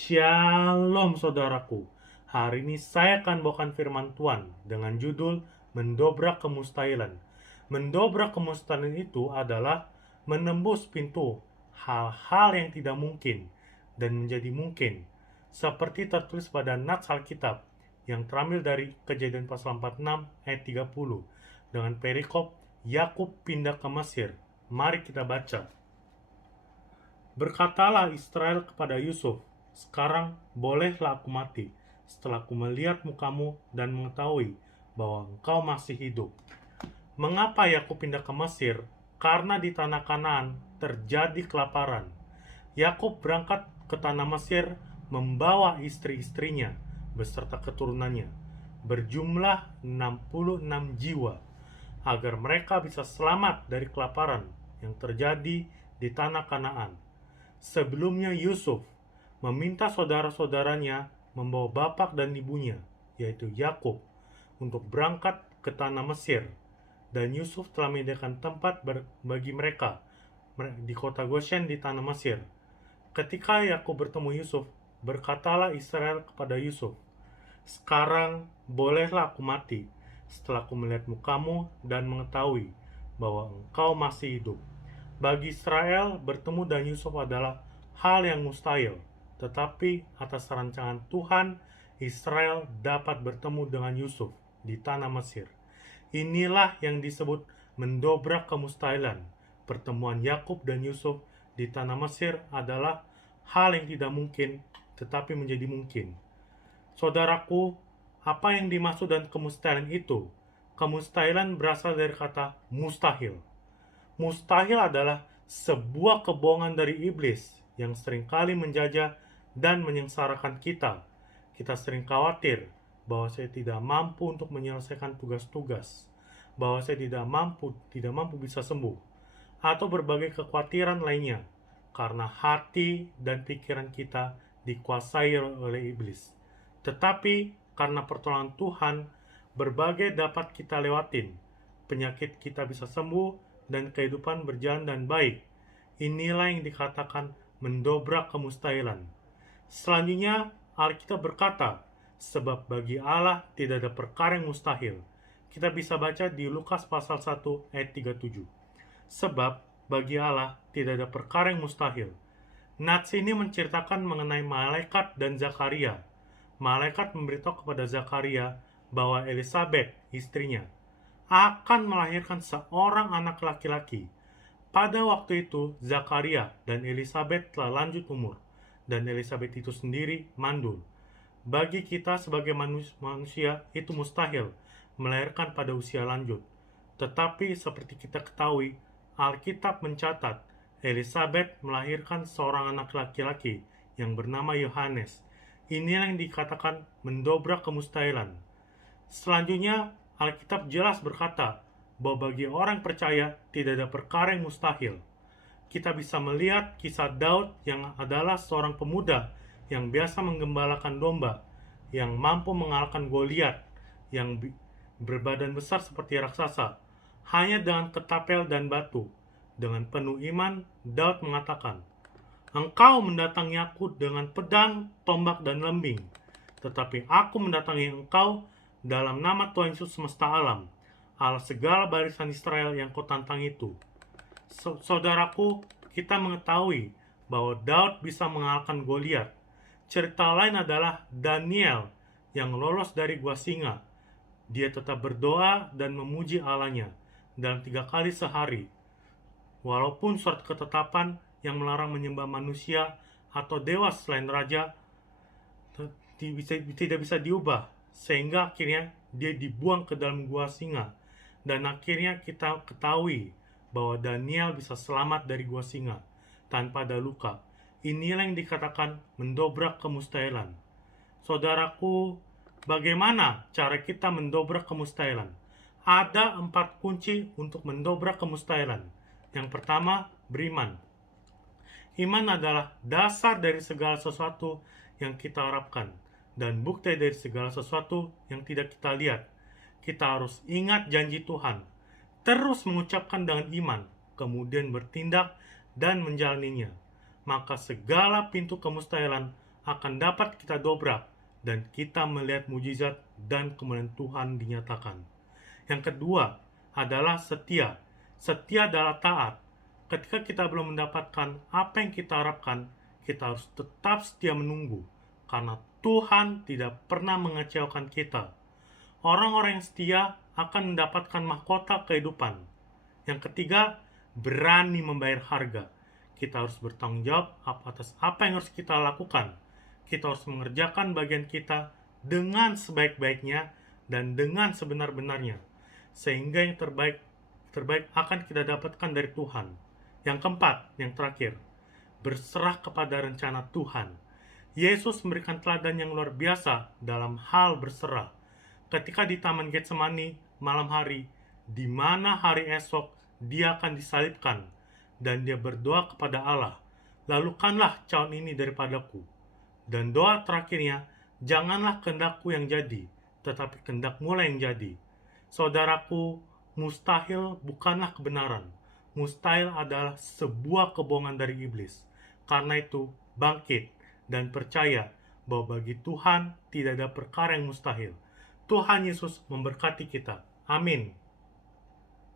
Shalom saudaraku. Hari ini saya akan bawakan firman Tuhan dengan judul Mendobrak Kemustahilan. Mendobrak kemustahilan itu adalah menembus pintu hal-hal yang tidak mungkin dan menjadi mungkin. Seperti tertulis pada nats Alkitab yang terambil dari Kejadian pasal 46 ayat 30 dengan perikop Yakub pindah ke Mesir. Mari kita baca. Berkatalah Israel kepada Yusuf, "Sekarang bolehlah aku mati, setelah aku melihat mukamu dan mengetahui bahwa engkau masih hidup." Mengapa Yakub pindah ke Mesir? Karena di tanah Kanaan terjadi kelaparan. Yakub berangkat ke tanah Mesir membawa istri-istrinya beserta keturunannya, berjumlah 66 jiwa, agar mereka bisa selamat dari kelaparan yang terjadi di tanah Kanaan. Sebelumnya Yusuf meminta saudara-saudaranya membawa bapak dan ibunya, yaitu Yakub, untuk berangkat ke tanah Mesir. Dan Yusuf telah menyediakan tempat bagi mereka di kota Goshen di tanah Mesir. Ketika Yakub bertemu Yusuf, berkatalah Israel kepada Yusuf, "Sekarang bolehlah aku mati, setelah aku melihat mukamu dan mengetahui bahwa engkau masih hidup." Bagi Israel, bertemu dengan Yusuf adalah hal yang mustahil. Tetapi atas rancangan Tuhan, Israel dapat bertemu dengan Yusuf di tanah Mesir. Inilah yang disebut mendobrak kemustahilan. Pertemuan Yakub dan Yusuf di tanah Mesir adalah hal yang tidak mungkin, tetapi menjadi mungkin. Saudaraku, apa yang dimaksud dengan kemustahilan itu? Kemustahilan berasal dari kata mustahil. Mustahil adalah sebuah kebohongan dari iblis yang seringkali menjajah dan menyengsarakan kita. Kita sering khawatir bahwa saya tidak mampu untuk menyelesaikan tugas-tugas, bahwa saya tidak mampu bisa sembuh, atau berbagai kekhawatiran lainnya, karena hati dan pikiran kita dikuasai oleh iblis. Tetapi karena pertolongan Tuhan, berbagai dapat kita lewatin. Penyakit kita bisa sembuh dan kehidupan berjalan dan baik. Inilah yang dikatakan mendobrak kemustahilan. Selanjutnya, Alkitab berkata, sebab bagi Allah tidak ada perkara yang mustahil. Kita bisa baca di Lukas pasal 1 ayat 37. Sebab bagi Allah tidak ada perkara yang mustahil. Nats ini menceritakan mengenai malaikat dan Zakaria. Malaikat memberitahu kepada Zakaria bahwa Elisabet, istrinya, akan melahirkan seorang anak laki-laki. Pada waktu itu, Zakaria dan Elisabet telah lanjut umur, dan Elisabet itu sendiri mandul. Bagi kita sebagai manusia, itu mustahil melahirkan pada usia lanjut. Tetapi seperti kita ketahui, Alkitab mencatat Elisabet melahirkan seorang anak laki-laki yang bernama Yohanes. Inilah yang dikatakan mendobrak kemustahilan. Selanjutnya, Alkitab jelas berkata bahwa bagi orang percaya tidak ada perkara yang mustahil. Kita bisa melihat kisah Daud yang adalah seorang pemuda yang biasa menggembalakan domba, yang mampu mengalahkan Goliat, yang berbadan besar seperti raksasa, hanya dengan ketapel dan batu. Dengan penuh iman, Daud mengatakan, "Engkau mendatangi aku dengan pedang, tombak, dan lembing, tetapi aku mendatangi engkau dalam nama Tuhan Yesus semesta alam, Allah segala barisan Israel yang kau tantang itu." Saudaraku, kita mengetahui bahwa Daud bisa mengalahkan Goliat. Cerita lain adalah Daniel yang lolos dari gua singa. Dia tetap berdoa dan memuji Allahnya dalam 3 kali sehari. Walaupun surat ketetapan yang melarang menyembah manusia atau dewa selain raja tidak bisa diubah, sehingga akhirnya dia dibuang ke dalam gua singa. Dan akhirnya kita ketahui bahwa Daniel bisa selamat dari gua singa tanpa ada luka. Inilah yang dikatakan mendobrak kemustahilan. Saudaraku, bagaimana cara kita mendobrak kemustahilan? Ada 4 kunci untuk mendobrak kemustahilan. Yang pertama, beriman. Iman adalah dasar dari segala sesuatu yang kita harapkan dan bukti dari segala sesuatu yang tidak kita lihat. Kita harus ingat janji Tuhan, terus mengucapkan dengan iman, kemudian bertindak dan menjalaninya. Maka segala pintu kemustahilan akan dapat kita dobrak dan kita melihat mujizat dan kemuliaan Tuhan dinyatakan. Yang kedua adalah setia. Setia adalah taat. Ketika kita belum mendapatkan apa yang kita harapkan, kita harus tetap setia menunggu, karena Tuhan tidak pernah mengecewakan kita. Orang-orang yang setia akan mendapatkan mahkota kehidupan. Yang ketiga, berani membayar harga. Kita harus bertanggung jawab atas apa yang harus kita lakukan. Kita harus mengerjakan bagian kita dengan sebaik-baiknya dan dengan sebenar-benarnya, sehingga yang terbaik akan kita dapatkan dari Tuhan. Yang keempat, yang terakhir, berserah kepada rencana Tuhan. Yesus memberikan teladan yang luar biasa dalam hal berserah. Ketika di Taman Getsemani malam hari, di mana hari esok dia akan disalibkan, dan dia berdoa kepada Allah, "Lalukanlah cawan ini daripadaku." Dan doa terakhirnya, "Janganlah kehendakku yang jadi, tetapi kehendakmu lah yang jadi." Saudaraku, mustahil bukanlah kebenaran. Mustahil adalah sebuah kebohongan dari iblis. Karena itu, bangkit dan percaya bahwa bagi Tuhan tidak ada perkara yang mustahil. Tuhan Yesus memberkati kita. Amin.